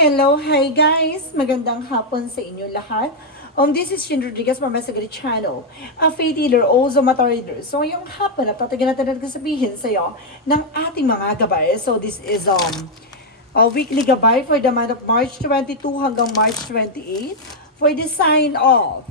Hello, hi guys! Magandang hapon sa inyo lahat. This is Shin Rodriguez from Masagari Channel, a faith healer, also mata reader. So, ngayong hapon, tatagyan natin sabihin sa iyo ng ating mga gabay. So, this is a weekly gabay for the month of March 22 hanggang March 28 for the sign of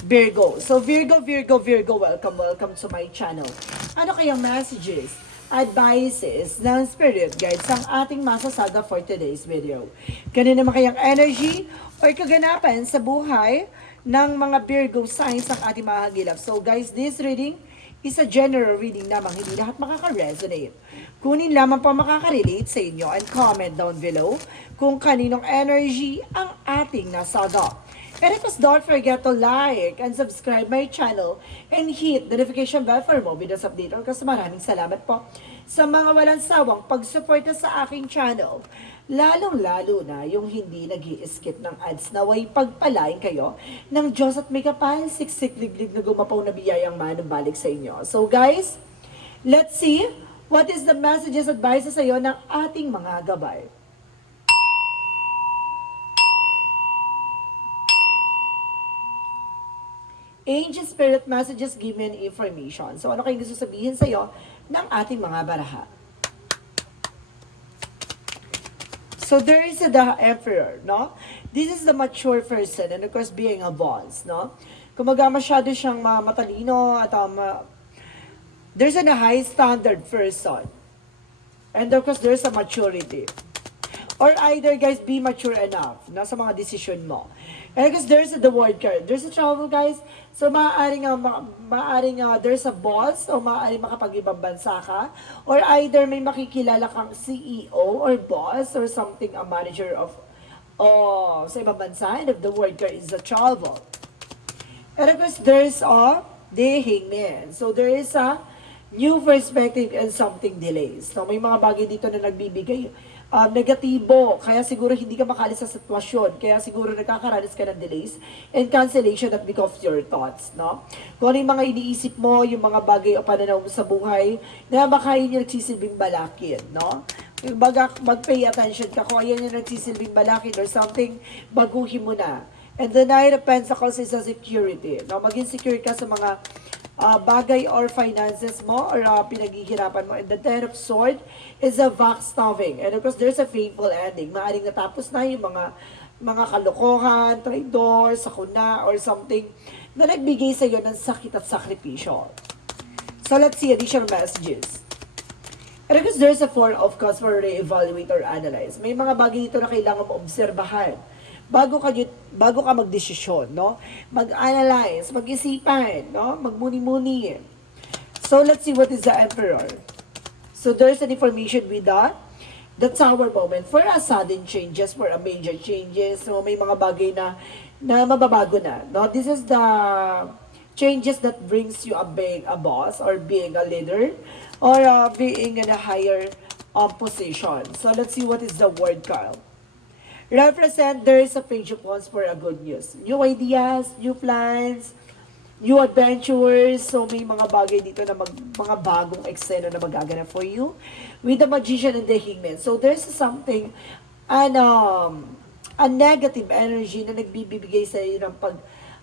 Virgo. So, Virgo, welcome to my channel. Ano kayang messages, advices ng spirit guides ang ating masasaga for today's video? Ganun naman kayang energy or kaganapan sa buhay ng mga Virgo signs ang ating mga hagilap. So guys, this reading is a general reading lamang, hindi lahat makaka-resonate. Kunin lamang pa makaka-relate sa inyo and comment down below kung kaninong energy ang ating nasaga. And of course, don't forget to like and subscribe my channel and hit the notification bell for more videos update. Kasi maraming salamat po sa mga walang sawang pagsuporta sa aking channel. Lalong-lalo na yung hindi nag-i-skip ng ads na way pagpalain kayo ng Diyos at may kapal, siksik, liglig na gumapaw na biyayang manumbalik sa inyo. So guys, let's see what is the messages, advices sa iyo ng ating mga gabay. Angel Spirit Messages give me an information. So, ano kayong gusto sabihin sa iyo ng ating mga baraha? So, there is the Emperor, no? This is the mature person and of course, being a boss, no? Kumaga masyado siyang matalino at there's a high standard person. And of course, there's a maturity. Or either, guys, be mature enough na sa mga decision mo. And because there's the word card. There's a travel, guys. So, maaaring there's a boss o maaaring makapag-ibang bansa ka. Or either may makikilala kang CEO or boss or something, a manager of sa ibang bansa. And if the word card is a travel. And of course, there's the Hangman. So, there is a new perspective and something delays. So, may mga bagay dito na nagbibigay negatibo, kaya siguro hindi ka makalis sa sitwasyon, kaya siguro nagkakaranas ka ng delays and cancellation at because of your thoughts, no? Kung ano yung mga iniisip mo, yung mga bagay o pananaw mo sa buhay, na baka yun yung nagsisilbing balakid, no? Yung baga, mag-pay attention ka, kung ayan yung nagsisilbing balakid or something, baguhin mo na. And the Knight of Pentacles is a security, no? Maging secure ka sa mga bagay or finances mo or pinaghihirapan mo. And the Ten of Swords is a backstabbing. And of course, there's a faithful ending. Maaring natapos na yung mga kalokohan, traidor, sakuna, or something na nagbigay sa iyo ng sakit at sakripisyo. So let's see additional messages. And of course, there's a Four of Cups for re-evaluate or analyze. May mga bagay dito na kailangan mo obserbahan bago ka magdesisyon, no? Mag-analyze, mag-isipan, no? Magmuni-muni. So, let's see what is the Emperor. So, there's an information with the Tower moment for a sudden changes, for a major changes. So, may mga bagay na mababago na, no? This is the changes that brings you being a boss or being a leader or being in a higher position. So, let's see what is the word card. Represent, there is a page of wands for a good news. New ideas, new plans, new adventures. So, may mga bagay dito na mga bagong eksena na magaganap for you. With the Magician and the Hangman. So, there's something, a negative energy na nagbibigay sa iyo ng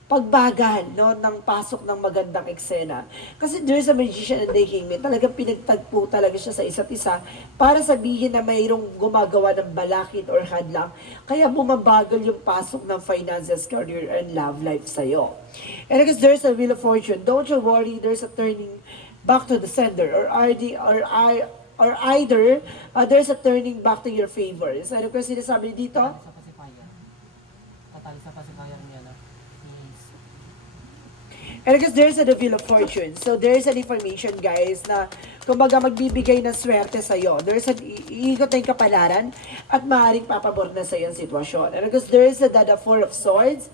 pagbagahan, no, ng pasok ng magandang eksena. Kasi there's a Magician and the Hangman, talagang pinagtagpo talaga siya sa isa't isa para sabihin na mayroong gumagawa ng balakid or hadlang, kaya bumabagal yung pasok ng finances, career, and love life sa'yo. And because there's a Wheel of Fortune, don't you worry, there's a turning back to the sender, or either there's a turning back to your favors. Ano kasi sinasabi dito? And because there's a Wheel of Fortune. So there's an information, guys, na kumbaga magbibigay ng swerte sa'yo. There's an iikot na yung kapalaran at maaaring papabor na sa'yo ang sitwasyon. And because there's the Four of Swords,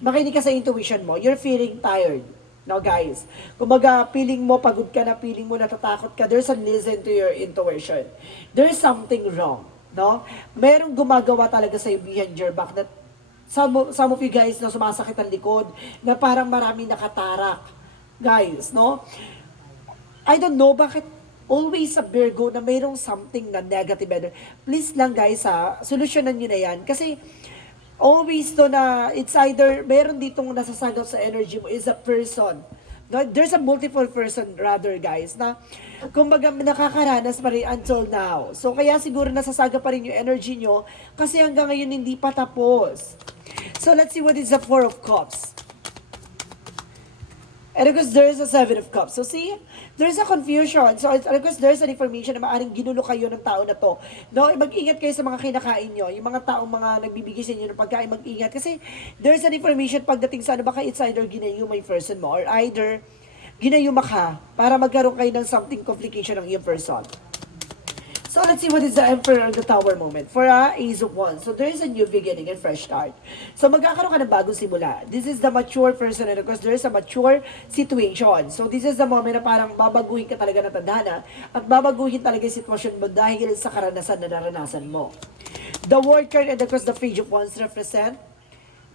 makinig ka sa intuition mo. You're feeling tired. No, guys? Kumbaga, feeling mo, pagod ka na, feeling mo, natatakot ka. There's a listen to your intuition. There's something wrong. No? Merong gumagawa talaga sa'yo behind your back na some of you guys na sumasakit ang likod, na parang marami nakatarak. Guys, no? I don't know bakit always sa Virgo na mayroong something na negative energy. Please lang guys ha, solusyonan nyo na yan. Kasi always to na it's either meron ditong nasasagap sa energy mo is a person. No, there's a multiple person rather guys na kumbaga nakakaranas pa rin until now. So kaya siguro nasasaga pa rin yung energy nyo kasi hanggang ngayon hindi pa tapos. So let's see what is the Four of Cups. And of course, there is a Seven of Cups. So see, there's a confusion. So of course, there's an information na maaaring ginulo kayo ng tao na to. No, mag-ingat kayo sa mga kinakain nyo. Yung mga taong mga nagbibigay sa inyo ng pagkain, mag-ingat. Kasi there's an information pagdating sa ano, baka it's either ginayuma yung person mo or either ginayuma ka para magkaroon kayo ng something complication ng iyong person. So let's see what is the Emperor of the Tower moment for Ace of Wands. So there is a new beginning and fresh start. So magkakaroon ka ng bagong simula. This is the mature person and of course there is a mature situation. So this is the moment na parang babaguhin ka talaga ng tadhana at babaguhin talaga yung sitwasyon mo dahil sa karanasan na naranasan mo. The World card and of course the Page of Wands represent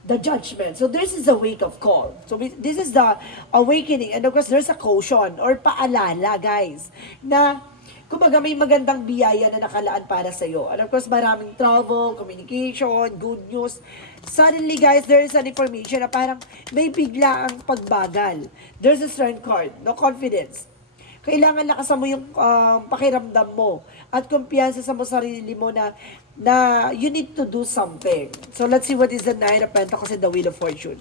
the judgment. So this is a wake up call. So this is the awakening and of course there's a caution or paalala guys na kumbaga may magandang biyaya na nakalaan para sa iyo. And of course, maraming travel, communication, good news. Suddenly guys, there is an information na parang may bigla ang pagbagal. There's a strength card, no confidence. Kailangan lakasan mo yung pakiramdam mo at kumpiyansa sa mo sarili mo na you need to do something. So let's see what is the Nine of Pentacles and the Wheel of Fortune.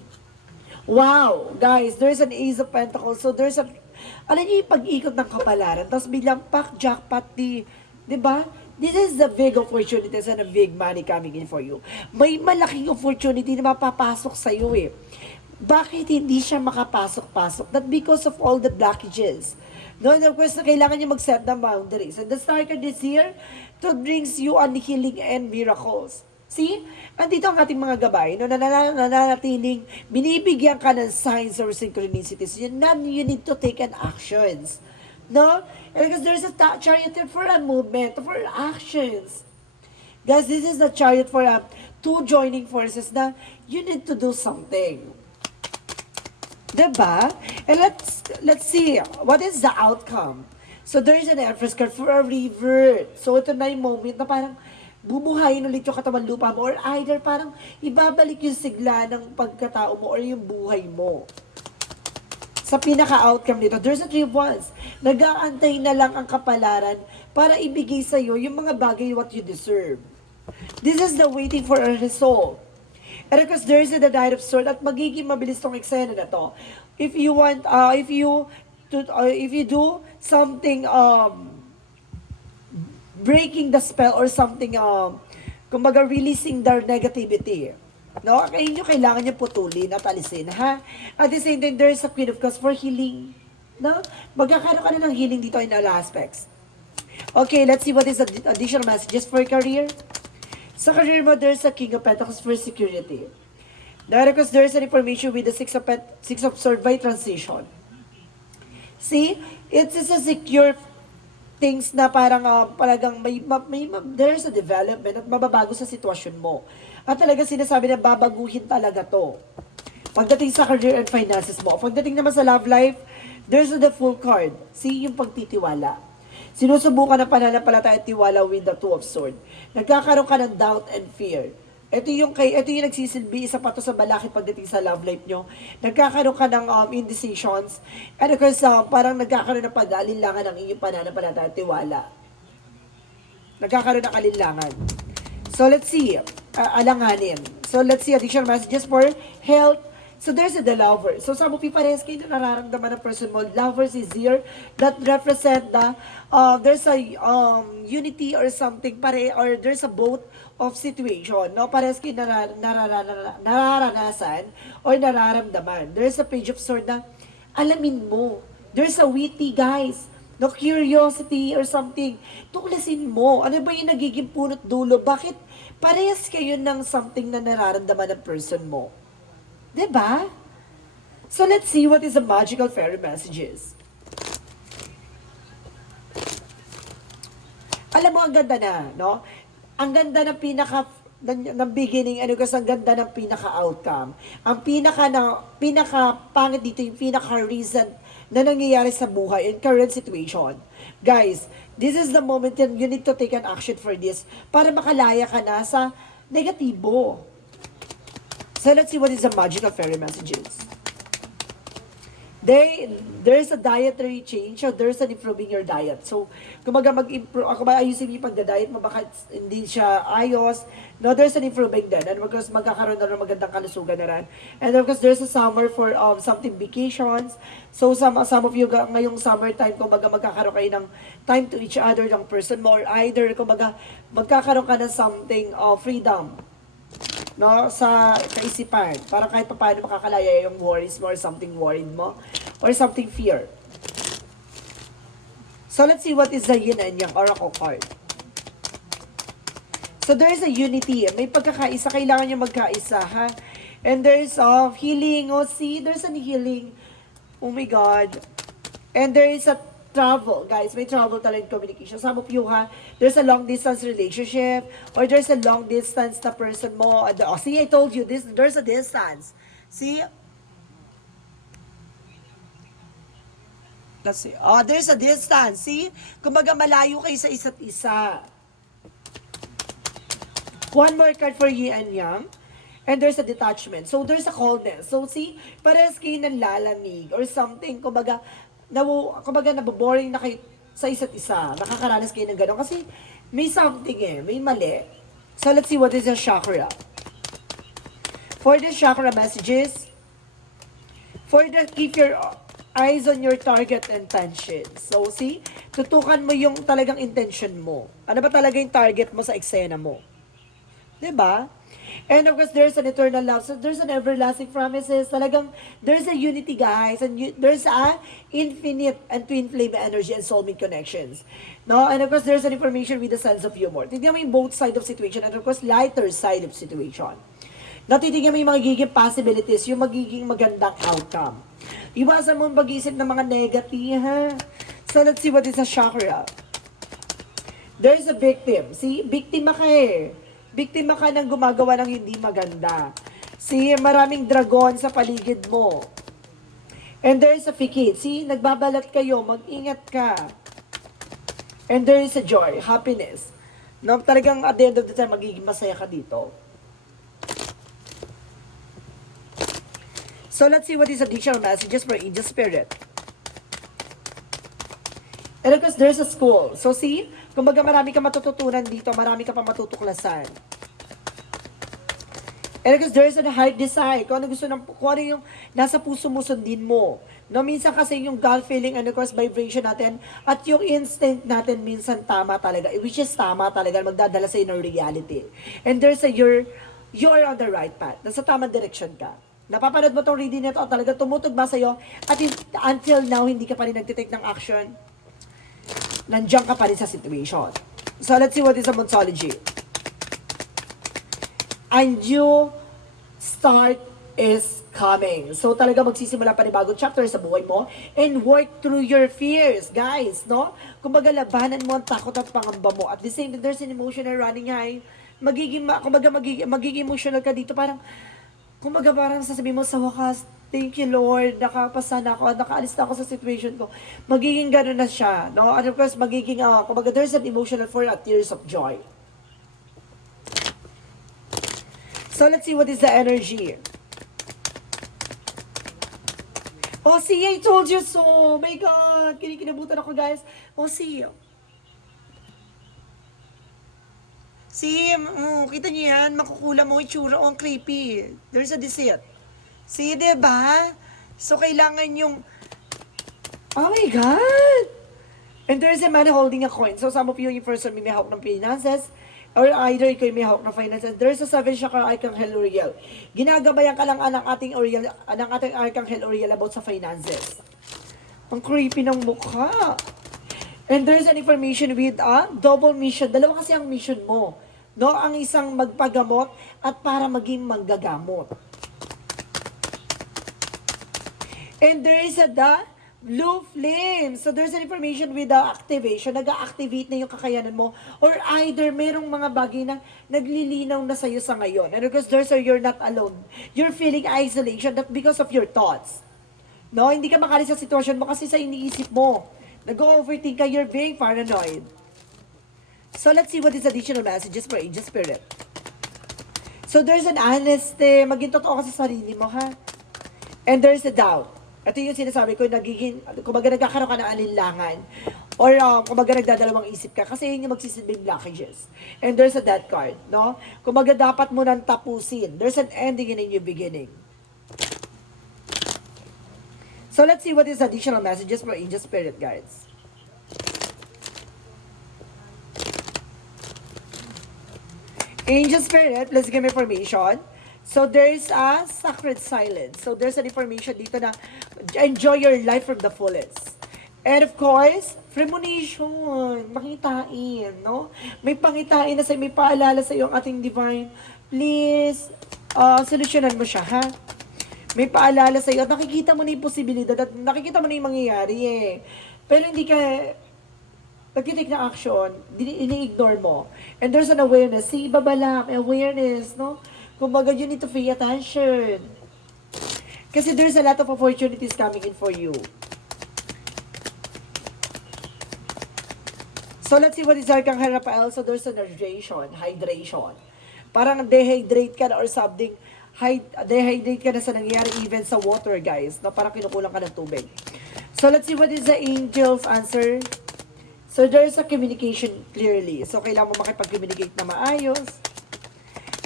Wow! Guys, there's an Ace of Pentacles. So there's a alam niyo yung pag-ikot ng kapalaran, tapos biglang jackpot di ba? This is the big opportunities and a big money coming in for you. May malaking opportunity na mapapasok sa iyo eh. Bakit hindi siya makapasok-pasok? Not because of all the blockages. No, and of course, kailangan niya mag-set ng boundaries. And the star card is here to brings you on healing and miracles. See? Andito ang ating mga gabay, no, nananatiling, binibigyan ka ng signs or synchronicities. You need to take an actions. No? Because there's a chariot for a movement, for actions. Guys, this is the chariot for two joining forces na you need to do something. Diba? And let's see, what is the outcome? So there is an Empress card for a revert. So ito na yung moment na parang, bubuhayin ulit yung katawan lupa mo or either parang ibabalik yung sigla ng pagkatao mo or yung buhay mo. Sa pinaka-outcome nito, there's a Three of Wands. Nag-aantay na lang ang kapalaran para ibigay sa'yo yung mga bagay what you deserve. This is the waiting for a result. And of course, there is the Knight of Swords at magiging mabilis tong eksena na to. If you want, if you do something, breaking the spell or something, kumbaga releasing their negativity. No? Kailangan nyo putulin at alisin, ha? At the same time, there is a Queen of Cups for healing. No? Magkakaroon ka na ng healing dito in all aspects. Okay, let's see what is the additional messages for career. Sa career mo, there's a King of Pentacles for security. Now, because there's an information with the Six of Swords by transition. See? It is a secure things na parang talagang there's a development at mababago sa sitwasyon mo. At talaga sinasabi na babaguhin talaga to. Pagdating sa career and finances mo. Pagdating naman sa love life, there's the Full card. See, yung pagtitiwala. Sinusubukan na pananampalataya at tiwala with the Two of Swords. Nagkakaroon ka ng doubt and fear. Ito yung nagsisilbi, isa pa to sa balakid pagdating sa love life nyo. Nagkakaroon ka ng indecisions. And of course, parang nagkakaroon ng pag-aalinlangan ng inyong pananampalataya at tiwala. Nagkakaroon ng alinlangan. So let's see, alanganin. So let's see additional messages for health. So there's the lover. So sa mga parehas kayo na nararamdaman ng person mo, lovers is here that represent the, there's a unity or something, or there's a both of situation, no? Parehas kayo nararanasan or nararamdaman. There's a Page of Swords na alamin mo. There's a witty, guys. No, curiosity or something. Tuklasin mo. Ano ba yung nagiging punot dulo? Bakit parehas kayo ng something na nararamdaman ng person mo? Diba? So let's see what is the magical fairy messages. Alam mo, ang ganda na, no? Ang ganda ng ng beginning, kasi ang ganda ng pinaka-outcome. Ang pinaka pangit dito, yung pinaka-reason na nangyayari sa buhay in current situation. Guys, this is the moment that you need to take an action for this para makalaya ka na sa negatibo. So let's see what is the magical fairy messages. There's a dietary change, so there's an improving your diet. So, kumaga mag-improve, ayusin mo yung pagda-diet mo, baka hindi siya ayos. No, there's an improving din. And of course, magkakaroon na ng magandang kalusugan na rin. And of course, there's a summer for something vacations. So, some of you, ngayong summertime, kumaga magkakaroon kayo ng time to each other, ng person mo, or either, kumaga, magkakaroon ka ng something freedom, no, sa kaisipan, para kahit paano makakalaya yung worries mo or something worried mo or something fear. So let's see what is the yin and yang oracle card. So there is a unity, may pagkakaisa, kailangan nyo magkaisa, ha? And there's healing, see, there's an healing, oh my God. And there is a travel, guys, may travel talaga communication. Some of you, ha, there's a long distance relationship or there's a long distance na person mo. See, I told you, there's a distance. See? Let's see. There's a distance. See? Kumbaga malayo kayo sa isa't isa. One more card for yin and yang. And there's a detachment. So, there's a coldness. So, see, parehas kayo ng lalamig or something. Kumbaga naboboring na kayo sa isa't isa. Nakakaranas kayo ng gano'n. Kasi may something may mali. So, let's see what is the chakra. For the chakra messages, keep your eyes on your target intention. So, see, tutukan mo yung talagang intention mo. Ano ba talaga yung target mo sa eksena mo? Diba? And of course, there's an eternal love. So there's an everlasting promises. Talagang, there's a unity, guys. And there's a infinite and twin flame energy and soulmate connections. No? And of course, there's an information with a sense of humor. Tignan mo yung both side of situation. And of course, lighter side of situation. Natitignan mo yung magiging possibilities, yung magiging magandang outcome. Iwasan mo mag-isip ng mga negative, ha? So let's see what is a chakra. There's a victim. See? Biktima ka Biktima ka ng gumagawa ng hindi maganda. See, maraming dragon sa paligid mo. And there is a facade. See, nagbabalat kayo, mag-ingat ka. And there is a joy, happiness. No, talagang at the end of the time, magiging masaya ka dito. So let's see what is additional messages for angel spirit. And of course, there's a school. So see, kumbaga marami ka matututunan dito, marami ka pa matutuklasan. And of course, there's a heart desire. Kung ano yung nasa puso mo, sundin mo. No, minsan kasi yung gut feeling, and of course, vibration natin, at yung instinct natin minsan tama talaga, which is tama talaga, magdadala sa inner reality. And there's you're on the right path. Nasa tamang direction ka. Napapanood mo tong reading nito, talaga tumutugma sa'yo, at until now, hindi ka pa rin nagtitake ng action. Nandiyan ka pa rin sa situation. So, let's see what is the Monsology. A new start is coming. So, talaga magsisimula pa rin bagong chapter sa buhay mo and work through your fears, guys, no? Kumbaga, labanan mo ang takot at pangamba mo. At the same time, there's an emotional running high. Magiging emotional ka dito. Parang sasabihin mo sa wakas, thank you, Lord, nakapasa na ako, nakaalis na ako sa situation ko. Magiging gano'n na siya, no? And of course, there's an emotional for tears of joy. So, let's see what is the energy. Oh, see, I told you so. Oh my God, kinikilabutan ako, guys. Oh, see. See, kita niyo yan, makukulam mo itsura, ang creepy. There's a deceit. See, diba? So, kailangan yung, oh my God! And there's a man holding a coin. So, some of you, yung person may hawak ng finances, or either ikaw may hawak ng finances. There's a 7 chakra Archangel Uriel. Ginagabayan ka lang ng ating Archangel Uriel about sa finances. Ang creepy ng mukha. And there's an information with a double mission. Dalawa kasi ang mission mo. No, ang isang magpagamot at para maging manggagamot. And there is the blue flame. So there's an information with the activation. Nag-activate na yung kakayanan mo. Or either merong mga bagay na naglilinaw na sa'yo sa ngayon. And because you're not alone. You're feeling isolation that because of your thoughts. No, hindi ka makalis sa sitwasyon mo kasi sa iniisip mo. Nag-overthink ka, you're being paranoid. So let's see what is additional messages for Angel Spirit. So there's an honesty, maging totoo ka sa sarili mo, ha? And there's a doubt. Ito yung sinasabi ko, kumbaga nagkakaroon ka ng alinlangan. Or kumbaga nagdadalawang isip ka. Kasi yun yung magsisilbing blockages. And there's a death card, no? Kumbaga dapat mo nang tapusin. There's an ending and a new beginning. So let's see what is additional messages for Angel Spirit guides. Angel Spirit, let's give me information. So there's a sacred silence. So there's an information dito na enjoy your life from the fullest. And of course, premonition, makitain, no? May pangitain na may paalala sa iyo ang ating divine. Please, solusyonan mo siya, ha? May paalala sa iyo at nakikita mo na yung posibilidad at nakikita mo na yung mangyayari eh. Pero hindi ka nag-take na action, ini-ignore mo. And there's an awareness. See, babalak, awareness, no? Kumbaga, you need to pay attention. Kasi there's a lot of opportunities coming in for you. So, let's see what is Arcangel Raphael. So, there's an hydration. Parang dehydrate ka na or something. Dehydrate ka na sa nangyayari even sa water, guys. No? Parang kinukulang ka ng tubig. So, let's see what is the angel's answer. So, there's a communication clearly. So, kailangan mo makipag-communicate na maayos.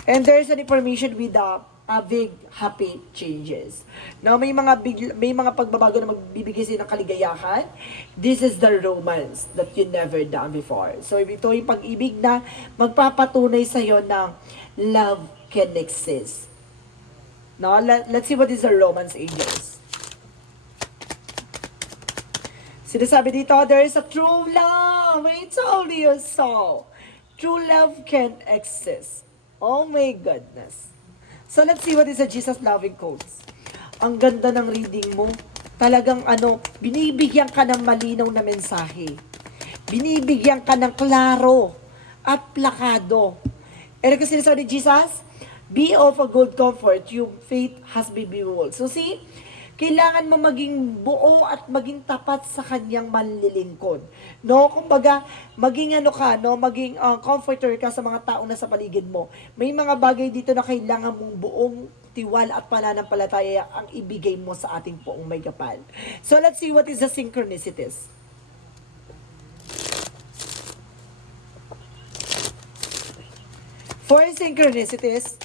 And there's an information with a big happy changes. Now, may mga pagbabago na magbibigay sa'yo ng kaligayahan. This is the romance that you never done before. So, ito yung pag-ibig na magpapatunay sa'yo ng love can exist. Now, let's see what is the romance, angels. Sinasabi dito, there is a true love. It's only your soul. True love can exist. Oh my goodness. So let's see what is a Jesus loving quotes. Ang ganda ng reading mo. Talagang binibigyan ka ng malinaw na mensahe. Binibigyan ka ng klaro at plakado. And kasi sinasabi ni Jesus, be of a good comfort, your faith has been bewildered. So see, kailangan mo maging buo at maging tapat sa kanyang manlilingkod. No? Kumbaga, maging maging comforter ka sa mga taong nasa paligid mo. May mga bagay dito na kailangan mong buong tiwala at pananampalataya ang ibigay mo sa ating poong may kapal. So let's see what is the synchronicities. For synchronicities,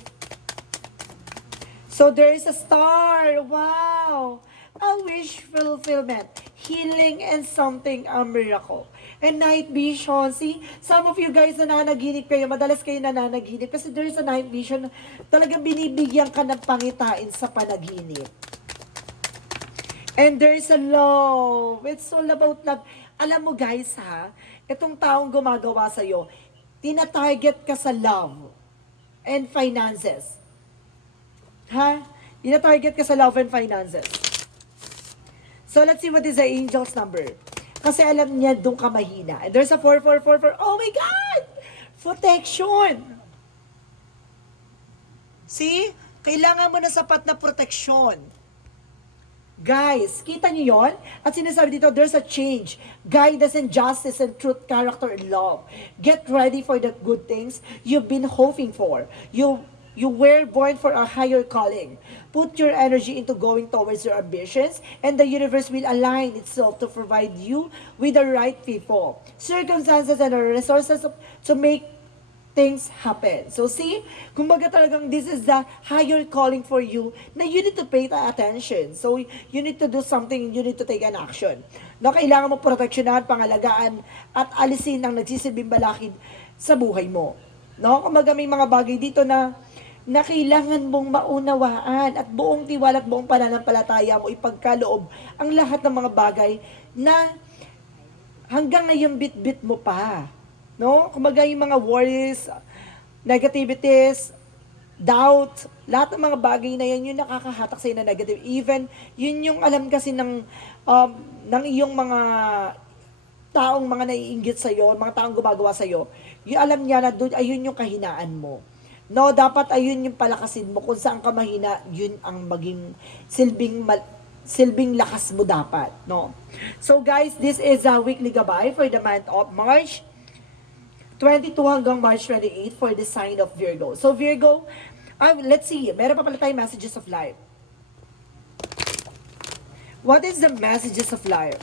so there is a star. Wow! A wish fulfillment, healing, and something, a miracle. And night vision. See, some of you guys nananaginip kayo, madalas kayo nananaginip kasi there is a night vision. Talagang binibigyan ka ng pangitain sa panaginip. And there is a love. It's all about love. Alam mo guys ha, itong taong gumagawa sa'yo, tina-target ka sa love and finances. Ha? Tina-target ka sa love and finances. So, let's see what is the angel's number. Kasi alam niya, doon ka mahina. And there's a 4444. Oh my God! Protection! See? Kailangan mo na sapat na protection. Guys, kita niyo yon? At sinasabi dito, there's a change. Guidance and justice and truth, character and love. Get ready for the good things you've been hoping for. You were born for a higher calling. Put your energy into going towards your ambitions, and the universe will align itself to provide you with the right people, circumstances, and resources to make things happen. So see, kumbaga talagang this is the higher calling for you na you need to pay attention. So you need to do something, you need to take an action. No, kailangan mo proteksyonan, pangalagaan, at alisin ang nagsisilbing balakid sa buhay mo. No, kumbaga may mga bagay dito na kailangan mong maunawaan at buong tiwala at buong pananampalataya mo ipagkaloob ang lahat ng mga bagay na hanggang ngayon bit-bit mo pa. No? Kumbaga yung mga worries, negativities, doubt, lahat ng mga bagay na yan, yung nakakahatak sa'yo na negative. Even, yun yung alam kasi ng iyong mga taong mga naiinggit sa'yo, mga taong gumagawa sa'yo, yung alam niya na doon, ayun yung kahinaan mo. No, dapat ayun yung palakasin mo. Kung saan ka mahina, yun ang maging silbing silbing lakas mo dapat, no? So guys, this is a weekly gabay for the month of March 22 hanggang March 28 for the sign of Virgo. So Virgo, let's see, meron pa pala tayong messages of life. What is the messages of life?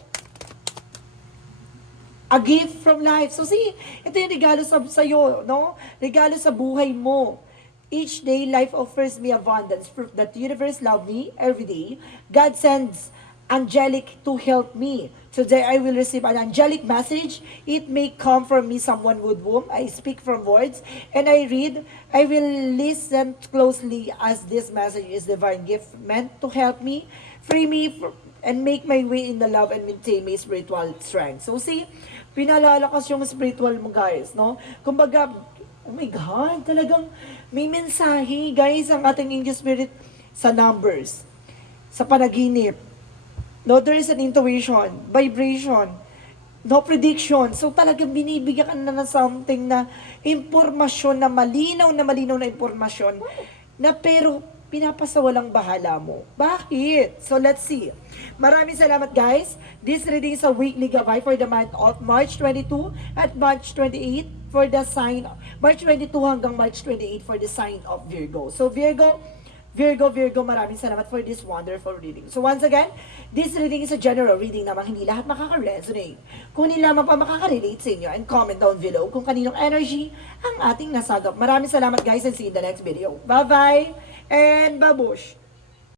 A gift from life. So see, ito yung regalo sa'yo, no? Regalo sa buhay mo. Each day, life offers me abundance, proof that the universe loves me every day. God sends angelic to help me. Today, I will receive an angelic message. It may come from me, someone with whom I speak from words, and I read. I will listen closely as this message is divine gift meant to help me, free me, and make my way in the love and maintain my spiritual strength. So see, pinalalakas yung spiritual mo guys, no? Kumbaga, oh my God, talagang may mensahe guys ang ating angel spirit sa numbers, sa panaginip. No, there is an intuition, vibration, no prediction. So talagang binibigyan ka na ng something na impormasyon na malinaw na impormasyon na pero pinapasawalang bahala mo. Bakit? So let's see. Maraming salamat guys. This reading is a weekly gabay for the month of March 22 at March 28 for the sign, March 22 hanggang March 28 for the sign of Virgo. So Virgo, maraming salamat for this wonderful reading. So once again, this reading is a general reading namang hindi lahat makaka-resonate. Kung hindi lamang pa makaka-relate sa inyo, and comment down below kung kaninong energy ang ating nasagap. Maraming salamat guys and see you in the next video. Bye-bye and babush!